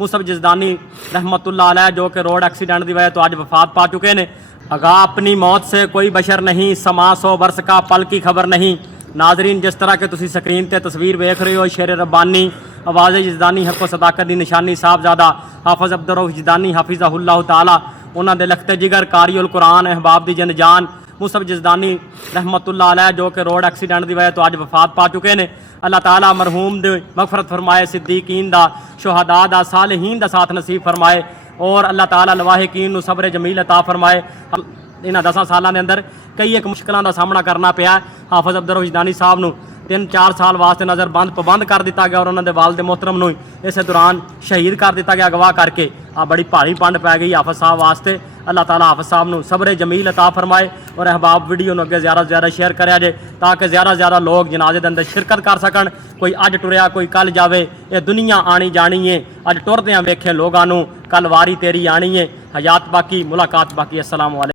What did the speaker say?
Musab जज़दानी रहमतुल्लाह अलैह जो कि रोड एक्सीडेंट की वजह तो अज वफात पा चुके हैं। अगा अपनी मौत से कोई बशर नहीं, समा 100 वर्ष का पल की खबर नहीं। नाजरीन, जिस तरह के तुसी स्क्रीन पर तस्वीर वेख रहे हो, शेर रब्बानी आवाज़ जज़दानी हक़ सदाकत की निशानी साहबजादा हाफिज़ अब्दुर्रऊफ़ जज़दानी हाफिज़हुल्लाह ताला उन्होंने दे लखते जिगर कारियुल कुरान अहबाब दी जनजान मुसब जज़दानी रहमतुल्लाह अलैह जो कि रोड एक्सीडेंट की वजह तो अज वफात पा चुके हैं। अल्लाह ताला मरहूम दे मगफरत फरमाए, सिद्दीकीन दा, शुहदा दा, सालिहीन दा साथ नसीब फरमाए और अल्लाह ताला लवाहिकीन नूं सब्र जमील अता फरमाए। इन्हां 10 सालों के अंदर कई एक मुश्किलों का सामना करना पिया। हाफिज़ अब्दुर्रऊफ़ जज़दानी साहब नूं 3-4 साल वास्ते नज़र पाबंद कर दिता गया और उन्होंने वालिद मोहतरम नूं इस दौरान शहीद कर दिता गया अगवा करके। आ बड़ी भारी पंड पै गई हाफिज़ साहब वास्ते। अल्लाह ताला हाफिज़ साहब नूं सब्र जमील अता फरमाए और अहबाब वीडियो नूं अगे ज़्यादा से ज़्यादा शेयर करा जे ताकि ज़्यादा से ज़्यादा लोग जनाजे के अंदर शिरकत कर सकन। कोई अज टुरया कोई कल जावे, ये दुनिया आनी जानी है। अज टुरदियां वेखे लोगों नूं कल वारी तेरी आनी है। हयात बाकी, मुलाकात बाकी। अस्सलाम वालेकुम।